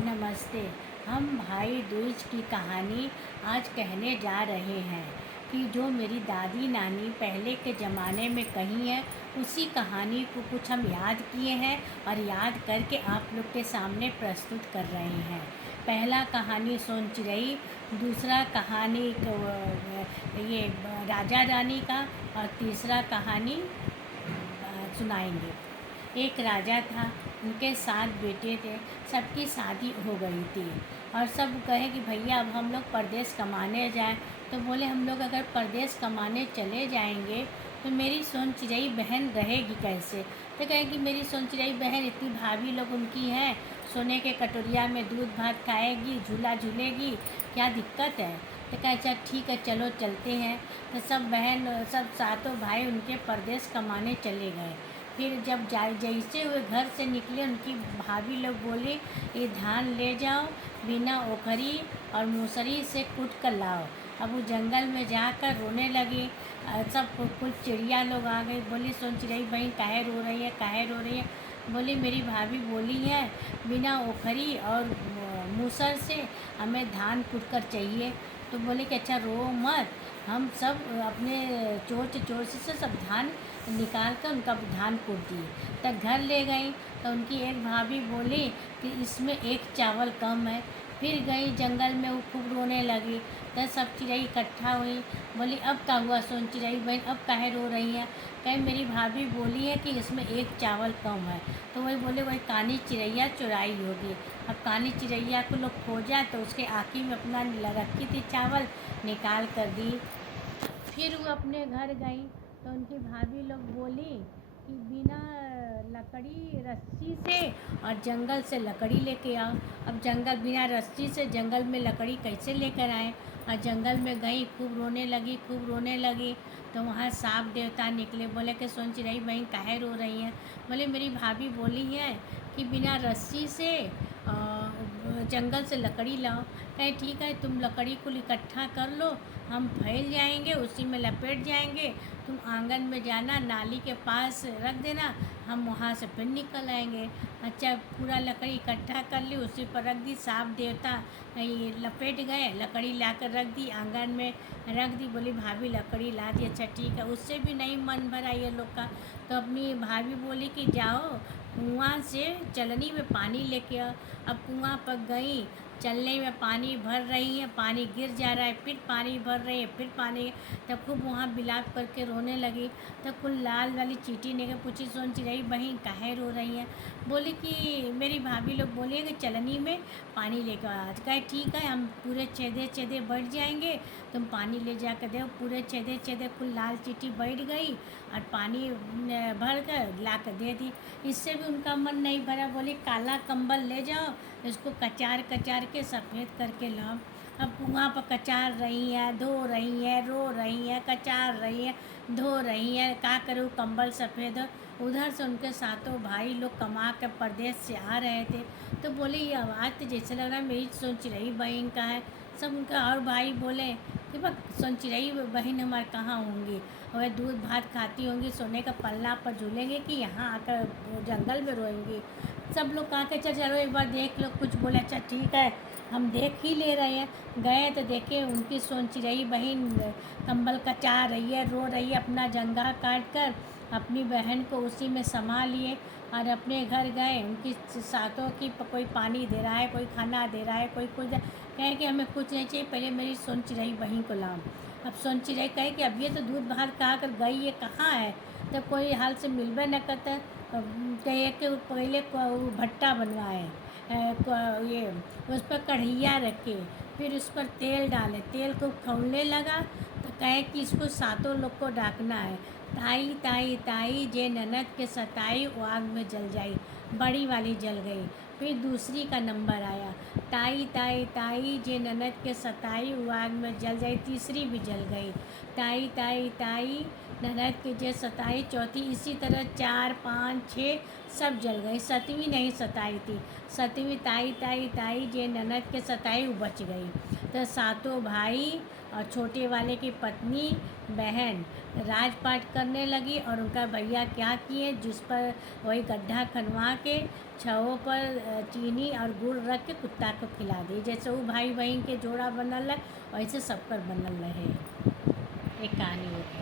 नमस्ते। हम भाई दूज की कहानी आज कहने जा रहे हैं कि जो मेरी दादी नानी पहले के ज़माने में कही है, उसी कहानी को कुछ हम याद किए हैं और याद करके आप लोग के सामने प्रस्तुत कर रहे हैं। पहला कहानी सोन चिड़ई, दूसरा कहानी ये राजा रानी का, और तीसरा कहानी सुनाएंगे। एक राजा था, उनके 7 बेटे थे। सबकी शादी हो गई थी और सब कहे कि भैया अब हम लोग परदेश कमाने जाएं। तो बोले हम लोग अगर परदेश कमाने चले जाएंगे तो मेरी सोन चिड़ई बहन रहेगी कैसे। तो कहे कि मेरी सोन चिड़ई बहन इतनी भाभी लोग उनकी हैं, सोने के कटोरिया में दूध भात खाएगी, झूला झूलेगी, क्या दिक्कत है। तो कहे अच्छा ठीक है चलो चलते हैं। तो सब बहन सब सातों भाई उनके परदेश कमाने चले गए। फिर जब जैसे हुए घर से निकले, उनकी भाभी लोग बोले ये धान ले जाओ, बिना ओखरी और मूसरी से कूट कर लाओ। अब वो जंगल में जाकर रोने लगी। सब कुछ चिड़िया लोग आ गई। बोली सोन चिड़ई बहन काहे रो रही है, काहे रो रही है। बोली मेरी भाभी बोली है बिना ओखरी और मूसर से हमें धान कूट कर चाहिए। तो बोले कि अच्छा रो मत, हम सब अपने चोंच चोंच से सब धान निकाल कर उनका धान कूट दिए। तब घर ले गई तो उनकी एक भाभी बोली कि इसमें एक चावल कम है। फिर गई जंगल में, वो खूब रोने लगी। तब सब चिड़ै इकट्ठा हुई। बोली अब क्या हुआ सोन चिड़ै बहन, अब काहे रो रही हैं। कहे मेरी भाभी बोली है कि इसमें एक चावल कम है। तो वही बोले वही कानी चिड़ैया चुराई होगी। अब कानी चिड़ैया को लोग खोजा तो उसके आँखी में अपना रखी थी चावल, निकाल कर दी। फिर वो अपने घर गई तो उनकी भाभी लोग बोली कि बिना लकड़ी रस्सी से और जंगल से लकड़ी लेके आओ। अब जंगल बिना रस्सी से जंगल में लकड़ी कैसे लेकर आए। और जंगल में गई, खूब रोने लगी, खूब रोने लगी। तो वहाँ सांप देवता निकले। बोले कि सोन चिड़ै बहन काहे रो रही हैं। बोले मेरी भाभी बोली है कि बिना रस्सी से जंगल से लकड़ी लाओ। कहे ठीक है तुम लकड़ी को इकट्ठा कर लो, हम फैल जाएंगे, उसी में लपेट जाएंगे। तुम आंगन में जाना, नाली के पास रख देना, हम वहाँ से फिर निकल आएंगे। अच्छा पूरा लकड़ी इकट्ठा कर ली, उसी पर रख दी। सांप देवता ये लपेट गए, लकड़ी लाकर रख दी, आंगन में रख दी। बोली भाभी लकड़ी ला दी, अच्छा ठीक है। उससे भी नहीं मन भरा ये लोग का। तो अपनी भाभी बोली कि जाओ कुआँ से चलनी में पानी लेके आओ। अब कुआँ पर गई, चलने में पानी भर रही है, पानी गिर जा रहा है, फिर पानी भर रही है, फिर पानी। तब खूब वहाँ बिलाप करके रोने लगी। तब कुल लाल वाली चींटी ने के पूछी सोन चिड़ै बहन काहे रो रही हैं। बोली कि मेरी भाभी लोग बोले कि चलनी में पानी लेकर आज। कहे ठीक है हम पूरे छेदे छेदे बैठ जाएंगे, तुम पानी ले जा कर दो। पूरे छेदे छेदे कुल लाल चींटी बैठ गई और पानी भर कर ला कर दे दी। इससे भी उनका मन नहीं भरा। बोली काला कंबल ले जाओ, इसको कचार कचार के सफ़ेद करके लाओ। अब कुआँ पर कचार रही है, धो रही है, रो रही है, कचार रही है, धो रही है, क्या करूँ कंबल सफ़ेद हो। उधर से उनके सातों भाई लोग कमा कर परदेश से आ रहे थे। तो बोले ये आवाज़ तो जैसे लग रहा है मेरी सोन चिड़ै बहन का है। सब उनका और भाई बोले कि बस सोन चिड़ै बहन हमारे कहाँ होंगी, वह दूध भात खाती होंगी, सोने का पल्ला पर झूलेंगे कि यहाँ आकर जंगल में रोएंगी। सब लोग कहा कि चलो एक बार देख लो। कुछ बोले अच्छा ठीक है हम देख ही ले रहे हैं। गए तो देखे उनकी सोन चिड़ै बहन कंबल कचा रही है, रो रही है, अपना जंघा काट कर अपनी बहन को उसी में समा लिए और अपने घर गए। उनकी सातों की कोई पानी दे रहा है, कोई खाना दे रहा है, कोई कुछ कहे कि हमें कुछ नहीं चाहिए, पहले मेरी सोन चिड़ै बहन को लाओ। अब सोन चिड़ै कहे कि अब ये तो दूध भात खा कर गई, ये कहाँ है। जब कोई हाल से मिलबे न करता। कहे कि पहले भट्टा बनवाए, ये उस पर कढ़ैया रखे, फिर उस पर तेल डाले, तेल को खौलने लगा। तो कहे कि इसको सातों लोग को डाकना है। ताई ताई ताई जे ननद के सताई वो आग में जल जाई। बड़ी वाली जल गई। फिर दूसरी का नंबर आया, ताई ताई ताई जे ननद के सताई वो आग में जल जाई। तीसरी भी जल गई। ताई ताई ताई ननद के जे सताई चौथी, इसी तरह 4 5 6 सब जल गई, 7वीं नहीं सताई थी। 7वीं ताई ताई ताई जे ननद के सताई वो बच गई। तो सातों भाई और छोटे वाले की पत्नी बहन राजपाट करने लगी, और उनका भैया क्या किए, जिस पर वही गड्ढा खनवा के छवों पर चीनी और गुड़ रख के कुत्ता को खिला दी। जैसे वो भाई बहन के जोड़ा बनल है, वैसे सब पर बनल रहे। एक कहानी होती है।